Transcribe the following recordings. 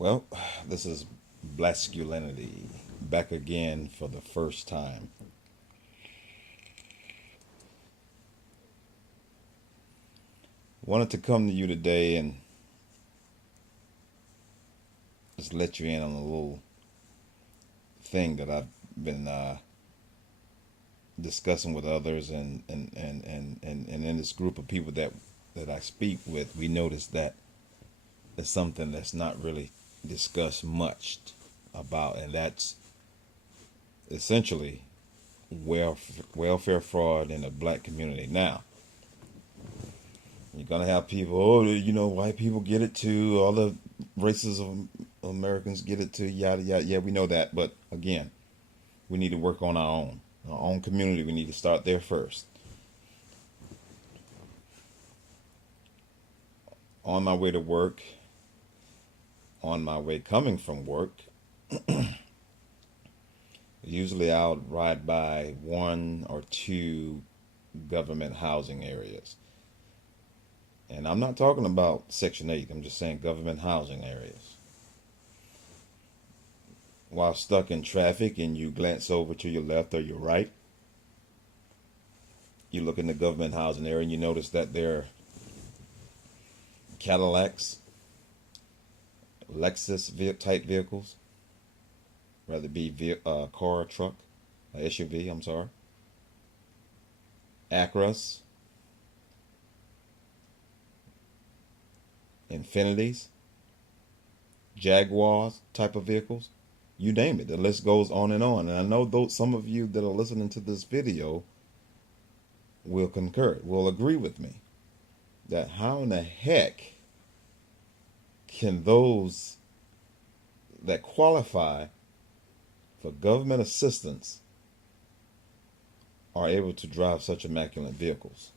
Well, this is Blasculinity back again for the first time. Wanted to come to you today and just let you in on a little thing that I've been discussing with others, and in this group of people that I speak with, we noticed that it's something that's not really discussed much about, and that's essentially welfare fraud in the black community. Now, you're gonna have people, oh, white people get it too, all the races of Americans get it too, yada yada. Yeah, we know that, but again, we need to work on our own community. We need to start there first. On my way to work, on my way coming from work, usually I'll ride by one or two government housing areas. And I'm not talking about Section 8, I'm just saying government housing areas. While stuck in traffic and you glance over to your left or your right, you look in the government housing area and you notice that there are Cadillacs, Lexus type vehicles, whether it be car or truck, SUV, I'm sorry, Acras, Infinities, Jaguars type of vehicles, you name it. The list goes on and on. And I know those some of you that are listening to this video will concur, will agree with me that how in the heck can those that qualify for government assistance are able to drive such immaculate vehicles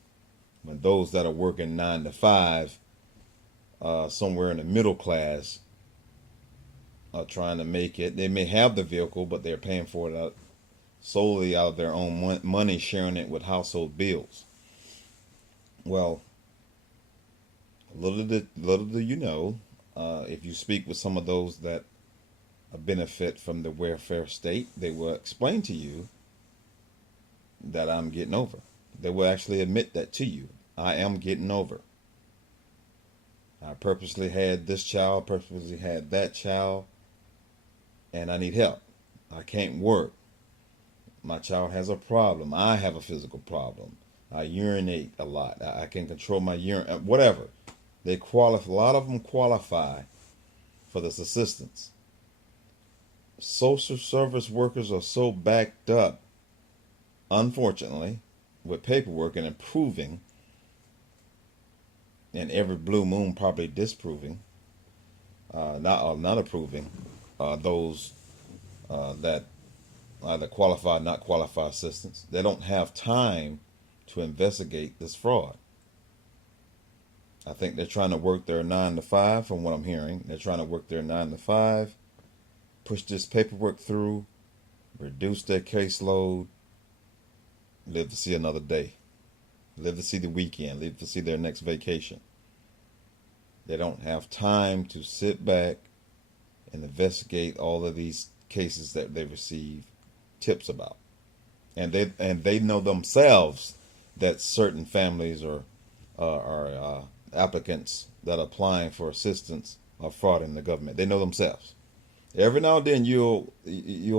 when those that are working 9 to 5, somewhere in the middle class, are trying to make it. They may have the vehicle, but they're paying for it solely out of their own money, sharing it with household bills. Well, little do you know, if you speak with some of those that benefit from the welfare state, they will explain to you that I'm getting over. They will actually admit that to you. I am getting over. I purposely had this child, purposely had that child, and I need help. I can't work. My child has a problem. I have a physical problem. I urinate a lot. I can control my urine, whatever. They qualify. A lot of them qualify for this assistance. Social service workers are so backed up, unfortunately, with paperwork and approving, and every blue moon probably disproving, not approving, those that either qualify or not qualify assistance. They don't have time to investigate this fraud. I think they're trying to work their 9 to 5, from what I'm hearing. They're trying to work their 9 to 5, push this paperwork through, reduce their caseload, live to see another day, live to see the weekend, live to see their next vacation. They don't have time to sit back and investigate all of these cases that they receive tips about. And they know themselves that certain families are applicants that are applying for assistance are frauding the government. They know themselves. Every now and then you'll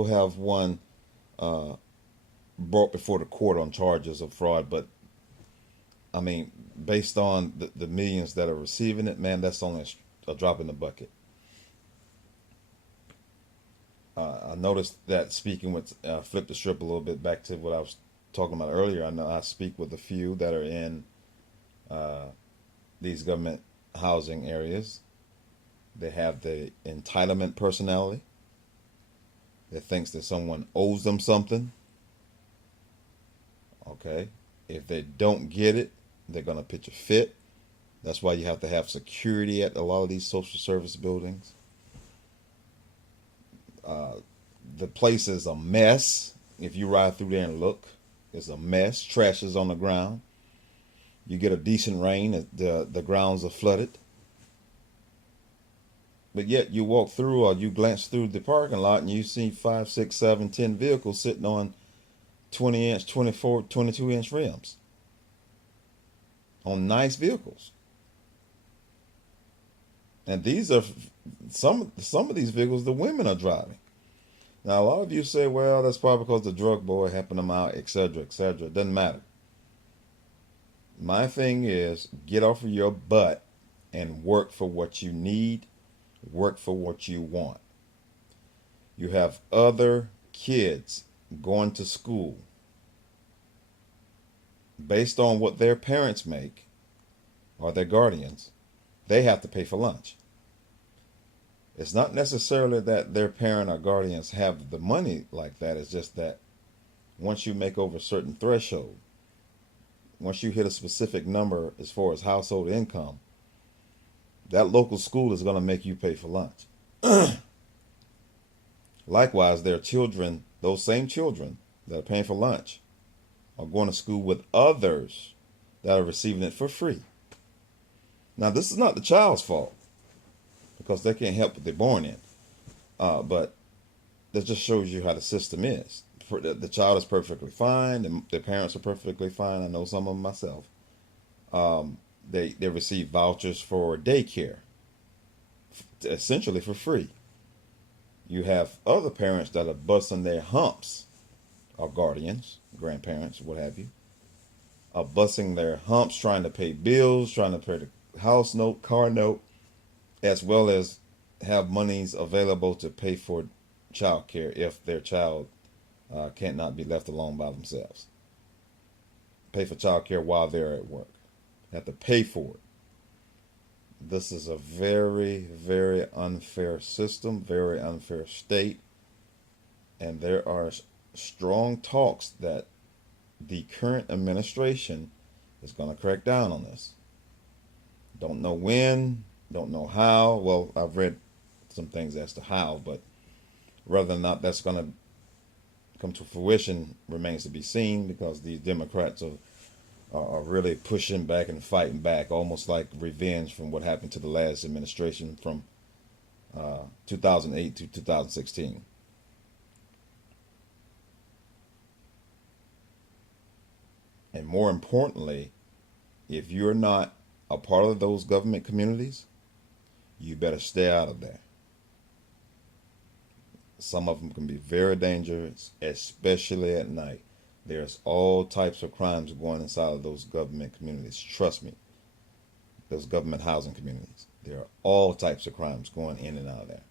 have one brought before the court on charges of fraud, but I mean, based on the millions that are receiving it, man, that's only a drop in the bucket. I noticed that speaking with, flip the strip a little bit back to what I was talking about earlier. I know I speak with a few that are in these government housing areas. They have the entitlement personality that thinks that someone owes them something. Okay. If they don't get it, they're going to pitch a fit. That's why you have to have security at a lot of these social service buildings. The place is a mess. If you ride through there and look, it's a mess. Trash is on the ground. You get a decent rain, the grounds are flooded. But yet you walk through or you glance through the parking lot and you see 5, 6, 7, 10 vehicles sitting on 20-inch, 24, 22-inch rims on nice vehicles. And these are some of these vehicles the women are driving. Now, a lot of you say, well, that's probably because the drug boy helping them out, etc., etc. It doesn't matter. My thing is get off of your butt and work for what you need, work for what you want. You have other kids going to school based on what their parents make or their guardians. They have to pay for lunch. It's not necessarily that their parent or guardians have the money like that. It's just that once you make over a certain threshold, once you hit a specific number as far as household income, that local school is going to make you pay for lunch. Likewise, their children, those same children that are paying for lunch, are going to school with others that are receiving it for free. Now, this is not the child's fault because they can't help what they're born in. But that just shows you how the system is. The child is perfectly fine. Their parents are perfectly fine. I know some of them myself. They receive vouchers for daycare, essentially for free. You have other parents that are busting their humps, or guardians, grandparents, what have you, are busting their humps trying to pay bills, trying to pay the house note, car note, as well as have monies available to pay for child care if their child cannot be left alone by themselves. Pay for child care while they're at work. Have to pay for it. This is a very, very unfair system, very unfair state. And there are strong talks that the current administration is going to crack down on this. Don't know when, don't know how. Well, I've read some things as to how, but whether or not that's going to come to fruition remains to be seen, because these Democrats are really pushing back and fighting back, almost like revenge from what happened to the last administration from 2008 to 2016. And more importantly, if you're not a part of those government communities, you better stay out of there. Some of them can be very dangerous, especially at night. There's all types of crimes going inside of those government communities. Trust me. Those government housing communities. There are all types of crimes going in and out of there.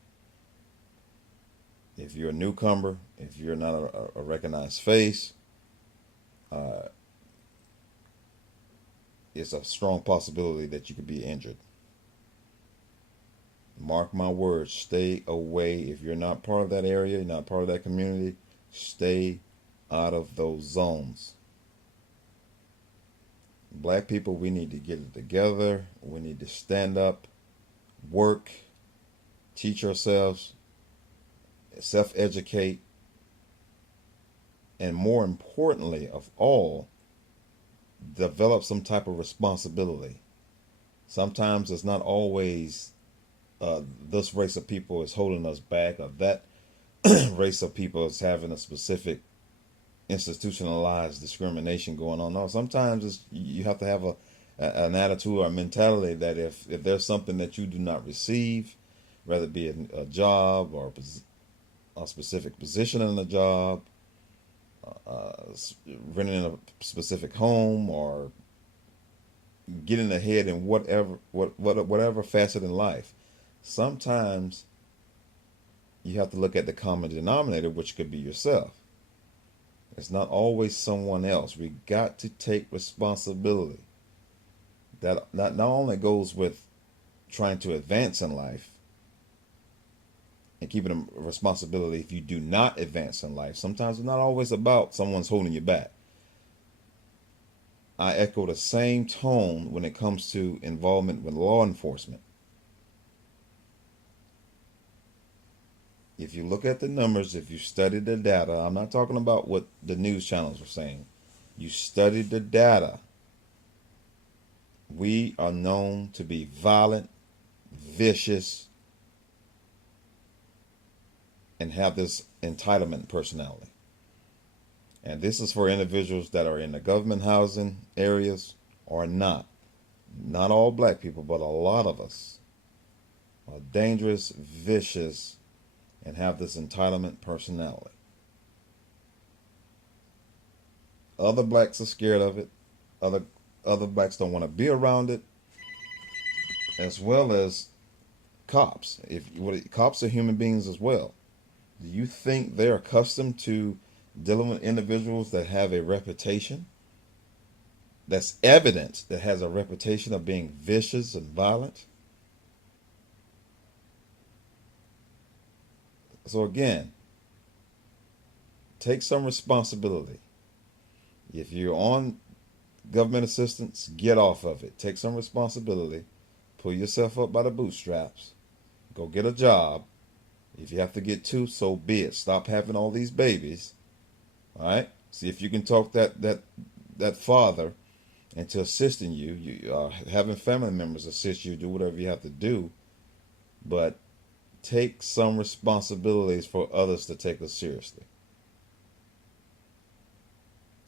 If you're a newcomer, if you're not a recognized face, it's a strong possibility that you could be injured. Mark my words, stay away. If you're not part of that area, you're not part of that community, stay out of those zones. Black people, we need to get it together. We need to stand up, work, teach ourselves, self-educate, and more importantly of all, develop some type of responsibility. Sometimes it's not always this race of people is holding us back, or that race of people is having a specific institutionalized discrimination going on. No, sometimes you have to have an attitude or a mentality that if there's something that you do not receive, whether it be a job or a specific position in the job, renting a specific home, or getting ahead in whatever facet in life, sometimes you have to look at the common denominator, which could be yourself. It's not always someone else. We got to take responsibility. That not only goes with trying to advance in life and keeping a responsibility if you do not advance in life. Sometimes it's not always about someone's holding you back. I echo the same tone when it comes to involvement with law enforcement. If you look at the numbers, if you study the data, I'm not talking about what the news channels are saying. You study the data. We are known to be violent, vicious, and have this entitlement personality. And this is for individuals that are in the government housing areas or not. Not all black people, but a lot of us are dangerous, vicious, and have this entitlement personality. Other blacks are scared of it. Other blacks don't want to be around it, as well as cops. Cops are human beings as well. Do you think they're accustomed to dealing with individuals that have a reputation, that's evidence, that has a reputation of being vicious and violent? So again, take some responsibility. If you're on government assistance, get off of it. Take some responsibility. Pull yourself up by the bootstraps. Go get a job. If you have to get two, so be it. Stop having all these babies. All right? See if you can talk that father into assisting you. Having family members assist you, do whatever you have to do. But take some responsibilities for others to take us seriously.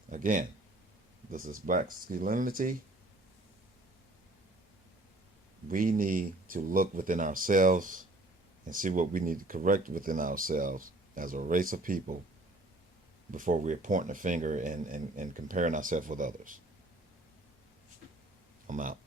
Again, this is Black Masculinity. We need to look within ourselves and see what we need to correct within ourselves as a race of people before we're pointing a finger and comparing ourselves with others. I'm out.